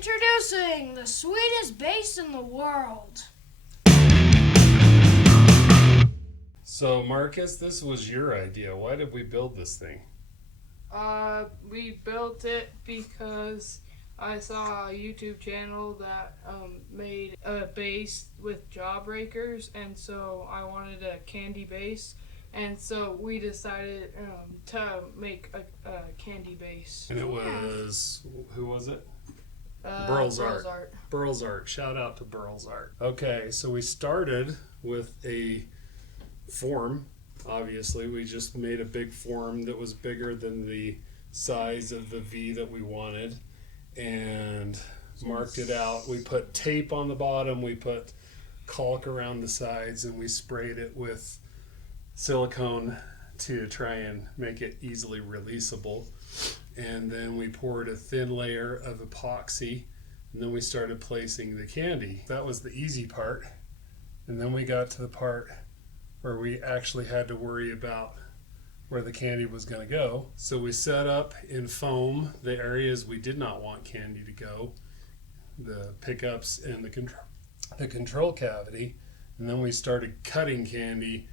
Introducing the sweetest bass in the world. So, Marcus, this was your idea. Why did we build this thing? We built it because I saw a YouTube channel that made a bass with jawbreakers, and so I wanted a candy bass, and so we decided to make a candy bass. And it was, who was it? Burl's Art. Burl's Art. Shout out to Burl's Art. Okay, so we started with a form. Obviously, we just made a big form that was bigger than the size of the V that we wanted and marked it out. We put tape on the bottom, we put caulk around the sides, and we sprayed it with silicone to try and make it easily releasable. And then we poured a thin layer of epoxy, and then we started placing the candy. That was the easy part. And then we got to the part where we actually had to worry about where the candy was going to go. So we set up in foam the areas we did not want candy to go, the pickups and the control cavity, and then we started cutting candy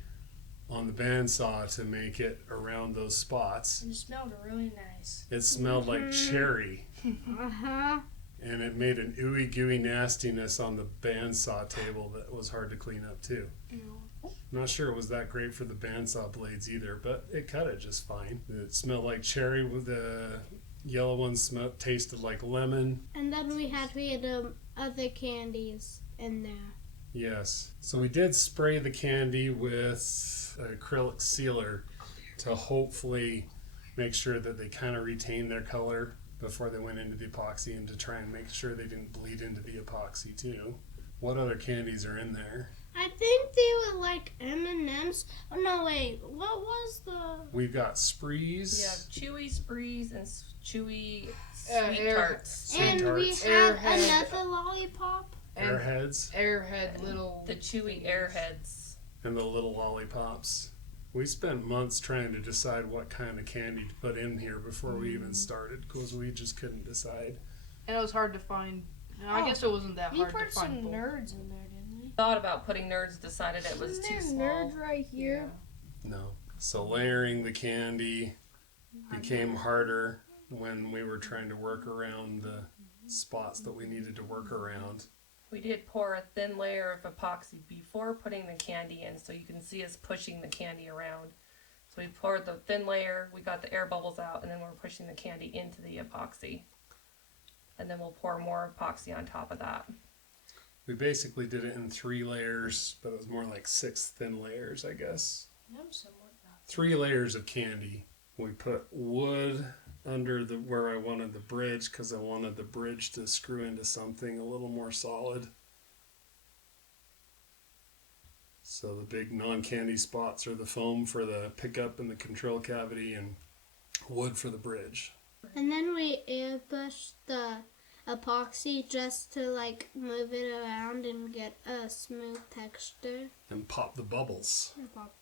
on the bandsaw to make it around those spots. And it smelled really nice. It smelled like cherry. Uh-huh. And it made an ooey gooey nastiness on the bandsaw table that was hard to clean up too. I'm not sure it was that great for the bandsaw blades either, but it cut it just fine. It smelled like cherry, with the yellow one tasted like lemon. And then we had other candies in there. Yes. So we did spray the candy with acrylic sealer to hopefully make sure that they kind of retained their color before they went into the epoxy, and to try and make sure they didn't bleed into the epoxy too. What other candies are in there? I think they were like M&Ms. Oh, no, wait. What was the... We've got sprees. Yeah, chewy sprees and chewy sweet tarts. And we had another lollipop. Airheads. Airhead little... The chewy airheads. And the little lollipops. We spent months trying to decide what kind of candy to put in here before we even started, because we just couldn't decide. And it was hard to find. I guess it wasn't that hard to put find. some nerds in there, didn't we? Thought about putting nerds, decided it was too small. Nerds right here. No. So layering the candy became harder when we were trying to work around the spots that we needed to work around. We did pour a thin layer of epoxy before putting the candy in, so you can see us pushing the candy around. So we poured the thin layer, we got the air bubbles out, and then we're pushing the candy into the epoxy. And then we'll pour more epoxy on top of that. We basically did it in 3 layers, but it was more like 6 thin layers, I guess. Yeah, I'm somewhat not. 3 layers of candy. We put wood under where I wanted the bridge, because I wanted the bridge to screw into something a little more solid. So the big non-candy spots are the foam for the pickup and the control cavity, and wood for the bridge. And then we airbrushed the epoxy just to like move it around and get a smooth texture. And pop the bubbles.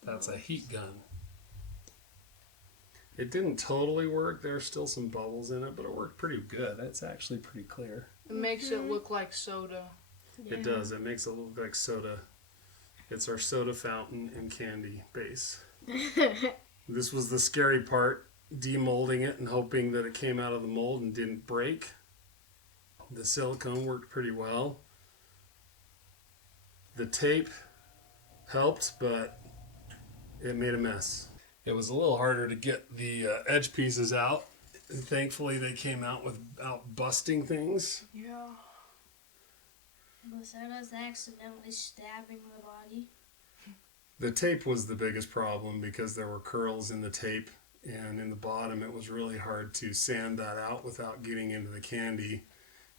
That's a heat gun. It didn't totally work. There's still some bubbles in it, but it worked pretty good. It's actually pretty clear. It makes it look like soda. It does. It makes it look like soda. It's our soda fountain and candy base. This was the scary part, demolding it and hoping that it came out of the mold and didn't break. The silicone worked pretty well. The tape helped, but it made a mess. It was a little harder to get the edge pieces out, and thankfully they came out without busting things. Yeah. Without us accidentally stabbing the body. The tape was the biggest problem because there were curls in the tape, and in the bottom it was really hard to sand that out without getting into the candy.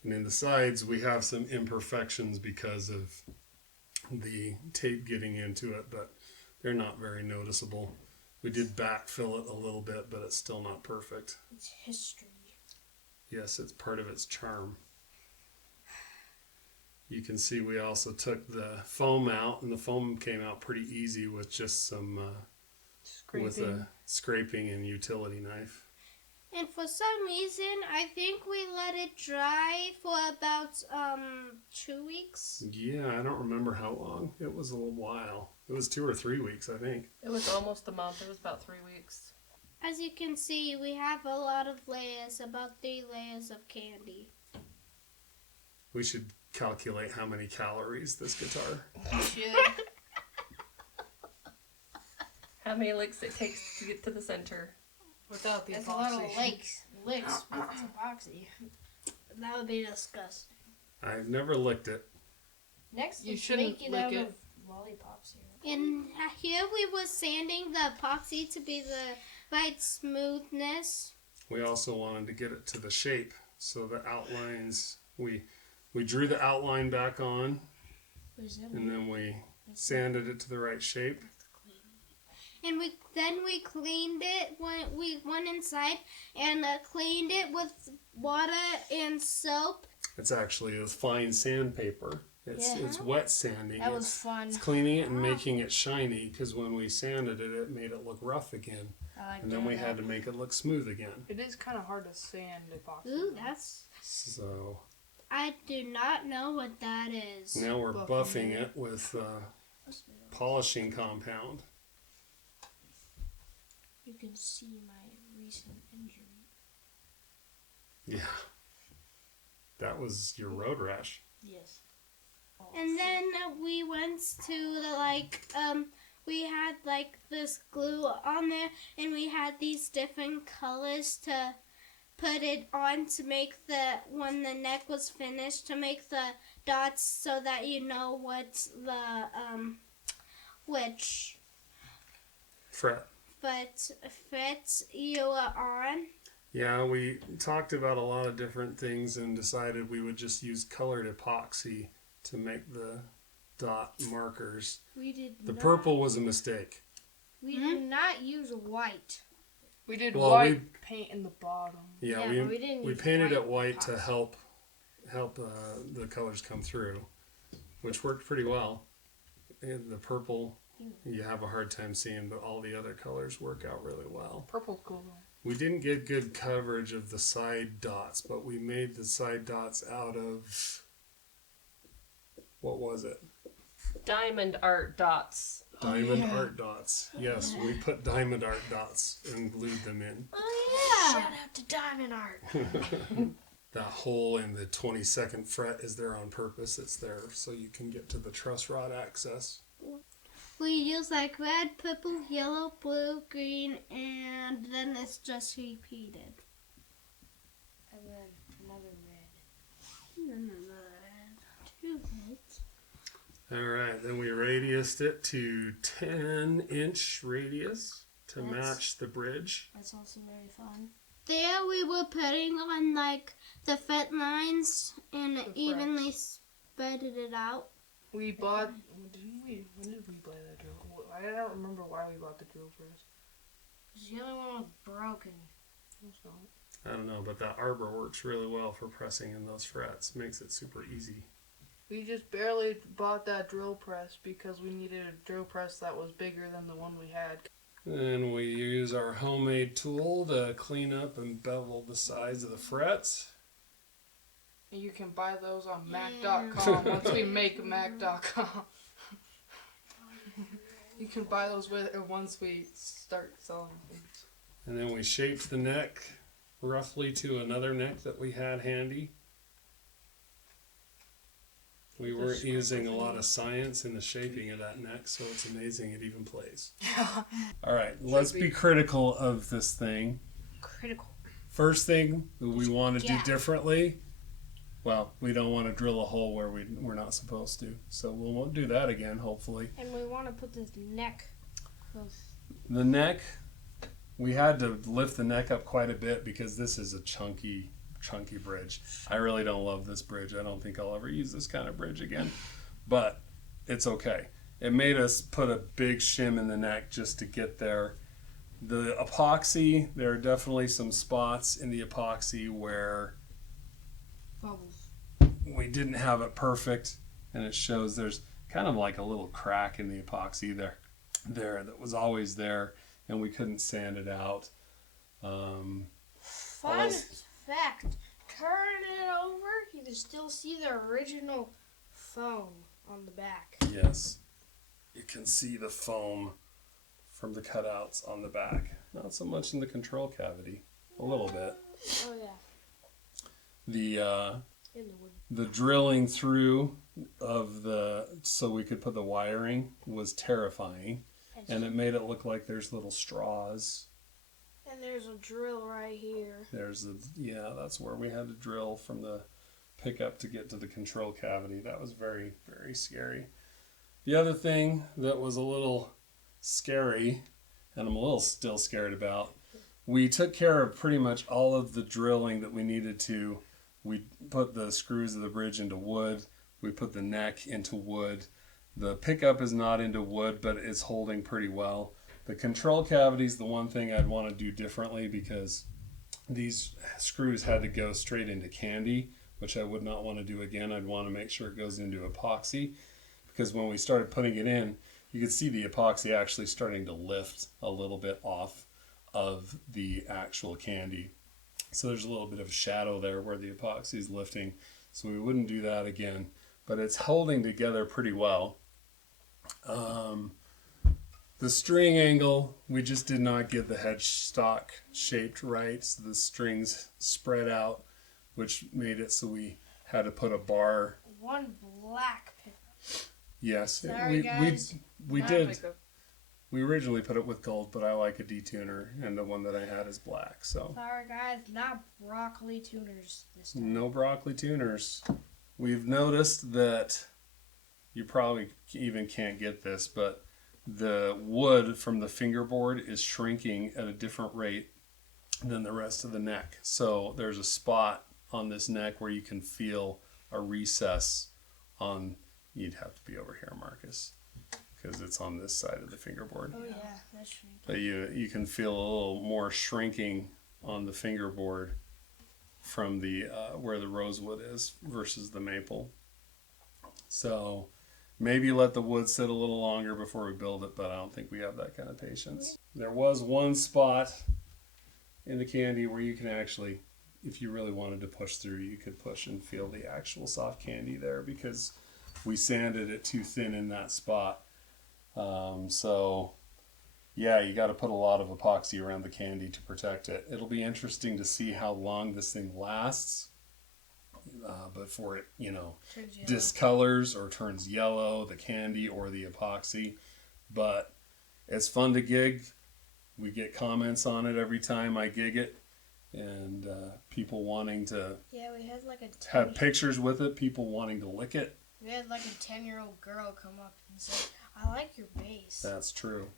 And in the sides we have some imperfections because of the tape getting into it, but they're not very noticeable. We did backfill it a little bit, but it's still not perfect. It's history. Yes, it's part of its charm. You can see we also took the foam out, and the foam came out pretty easy with just some with a scraping and utility knife. And for some reason, I think we let it dry for about 2 weeks. Yeah, I don't remember how long. It was a little while. It was 2 or 3 weeks, I think. It was almost a month. It was about 3 weeks. As you can see, we have a lot of layers, about 3 layers of candy. We should calculate how many calories this guitar. You should. How many licks it takes to get to the center. Without the That's a lot of epoxy. licks with epoxy. That would be disgusting. I've never licked it. Next, You let's shouldn't make it lick out it. of lollipops here. And here we were sanding the epoxy to be the right smoothness. We also wanted to get it to the shape, so the outlines, we drew the outline back on, Where's that? and then we sanded it to the right shape. And we cleaned it when we went inside and cleaned it with water and soap. It's actually a fine sandpaper. It's wet sanding. That was fun. It's cleaning it and making it shiny, because when we sanded it, it made it look rough again. I like And then we had to make it look smooth again. It is kind of hard to sand epoxy. Ooh, that's... So I do not know what that is. now we're Buffing buffing it. it with polishing compound. You can see my recent injury. Yeah. That was your road rash. Yes. And then we went to the we had this glue on there, and we had these different colors to put it on to make when the neck was finished, to make the dots so that you know what the which Fret. fits you are on. Yeah, we talked about a lot of different things and decided we would just use colored epoxy to make the dot markers. We did The not, purple was a mistake. We did not use white. We did Well, white paint in the bottom. Yeah, Yeah, but we didn't we use painted it white white to epoxy. help the colors come through, which worked pretty well. And the purple, you have a hard time seeing, but all the other colors work out really well. Purple's cool though. We didn't get good coverage of the side dots, but we made the side dots out of, what was it? Diamond art dots. Diamond art dots. Yes, we put diamond art dots and glued them in. Oh Shout out to Diamond Art. That hole in the 22nd fret is there on purpose. It's there so you can get to the truss rod access. We use red, purple, yellow, blue, green, and then it's just repeated. And then another red. Two reds. Alright, then we radiused it to 10-inch radius to That's- match the bridge. That's also very fun. There we were putting on the fret lines and The evenly spreaded it out. We bought. When did we buy that drill? I don't remember why we bought the drill press. The other one was broken. It's not. I don't know, but that arbor works really well for pressing in those frets. Makes it super easy. We just barely bought that drill press because we needed a drill press that was bigger than the one we had. And we use our homemade tool to clean up and bevel the sides of the frets. And you can buy those on Mac.com once we make Mac.com. You can buy those once we start selling things. And then we shaped the neck roughly to another neck that we had handy. We weren't using a lot of science in the shaping of that neck, so it's amazing it even plays. All right, let's be critical of this thing. Critical. First thing that we want to do Yeah. differently, well, we don't want to drill a hole where we're not supposed to. So we won't do that again, hopefully. And we want to put this neck close. The neck, we had to lift the neck up quite a bit because this is a chunky bridge. I really don't love this bridge. I don't think I'll ever use this kind of bridge again. But it's okay. It made us put a big shim in the neck just to get there. The epoxy, there are definitely some spots in the epoxy where Bubbles. we didn't have it perfect, and it shows there's kind of like a little crack in the epoxy there that was always there, and we couldn't sand it out. Fun fact, turn it over, you can still see the original foam on the back. Yes, you can see the foam from the cutouts on the back. Not so much in the control cavity, a little bit. Oh yeah, The in the wood. the drilling through of so we could put the wiring was terrifying, and it made it look like there's little straws. And there's a drill right here. That's where we had to drill from the pickup to get to the control cavity. That was very, very scary. The other thing that was a little scary, and I'm a little still scared about, we took care of pretty much all of the drilling that we needed to. We put the screws of the bridge into wood. We put the neck into wood. The pickup is not into wood, but it's holding pretty well. The control cavity is the one thing I'd want to do differently, because these screws had to go straight into CANDY, which I would not want to do again. I'd want to make sure it goes into epoxy, because when we started putting it in, you could see the epoxy actually starting to lift a little bit off of the actual CANDY. So there's a little bit of shadow there where the epoxy is lifting. So we wouldn't do that again, but it's holding together pretty well. The string angle, we just did not get the headstock shaped right. So the strings spread out, which made it so we had to put a bar. One black pickup. Yes, Sorry, guys. we did. We originally put it with gold, but I like a detuner, and the one that I had is black. So Sorry guys, not broccoli tuners this time. no broccoli tuners. We've noticed that you probably even can't get this, but the wood from the fingerboard is shrinking at a different rate than the rest of the neck. So there's a spot on this neck where you can feel a recess on, you'd have to be over here, Marcus, because it's on this side of the fingerboard. Oh yeah, that's shrinking. But you can feel a little more shrinking on the fingerboard from the where the rosewood is versus the maple. So maybe let the wood sit a little longer before we build it, but I don't think we have that kind of patience. There was one spot in the CANDY where you can actually, if you really wanted to push through, you could push and feel the actual soft CANDY there, because we sanded it too thin in that spot. So yeah, you got to put a lot of epoxy around the CANDY to protect it. It'll be interesting to see how long this thing lasts before it, discolors or turns yellow, the CANDY or the epoxy. But it's fun to gig. We get comments on it every time I gig it, and people wanting to Yeah, we had like have pictures with it, people wanting to lick it. we had like a 10-year-old girl come up and say, "I like your bass." That's true.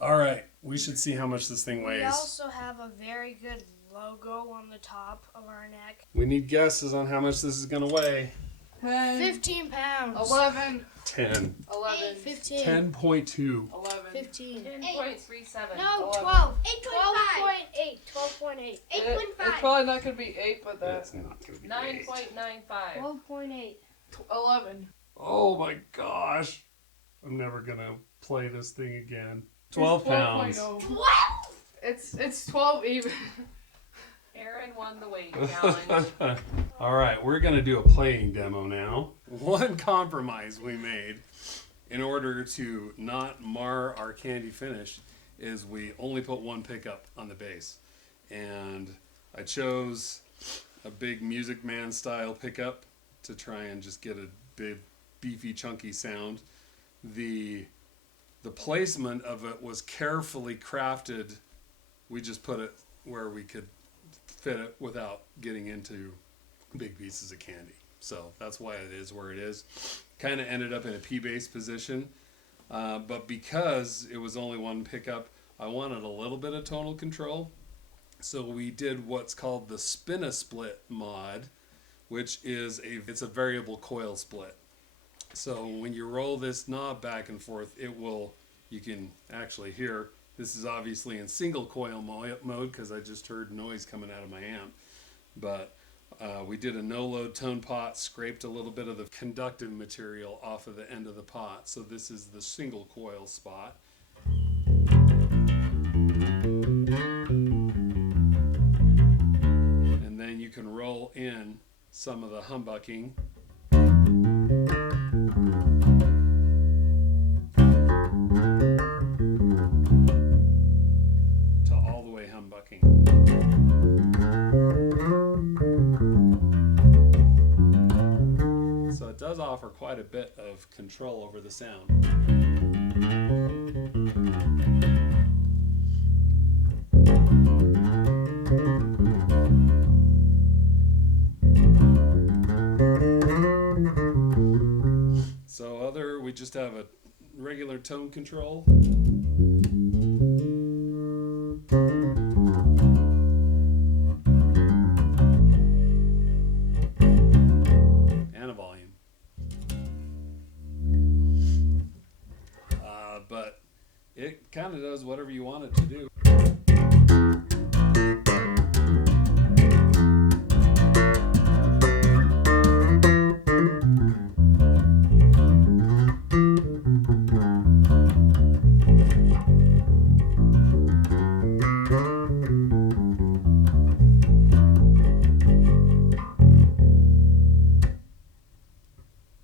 All right, we should see how much this thing weighs. We also have a very good logo on the top of our neck. We need guesses on how much this is going to weigh. 15 pounds. 11. 10. 11. 15. 10.2. 11. 15. 10.37. No, 11. 12. 8.5. 12.8. 12.8. 8.5. It's probably not going to be 8, but that's That's not going to be 9.95. 12.8. 11. Oh my gosh. I'm never going to play this thing again. It's 12 pounds. 12.0. It's 12 even. Aaron won the weight challenge. All right, we're going to do a playing demo now. One compromise we made in order to not mar our CANDY finish is we only put one pickup on the bass. And I chose a big Music Man style pickup to try and just get a big, beefy, chunky sound. The placement of it was carefully crafted. We just put it where we could fit it without getting into big pieces of CANDY. So that's why it is where it is. Kind of ended up in a P-bass position. But because it was only one pickup, I wanted a little bit of tonal control. So we did what's called the Spin-a-Split mod, which is it's a variable coil split. So when you roll this knob back and forth, you can actually hear, this is obviously in single coil mode because I just heard noise coming out of my amp. But we did a no-load tone pot, scraped a little bit of the conductive material off of the end of the pot. So this is the single coil spot. you can roll in some of the humbucking. To all the way humbucking. So it does offer quite a bit of control over the sound. So we just have a regular tone control. And a volume. But it kind of does whatever you want it to do.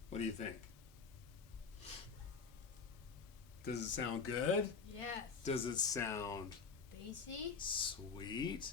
What do you think? Does it sound good? Yes. Does it sound Bassy? sweet?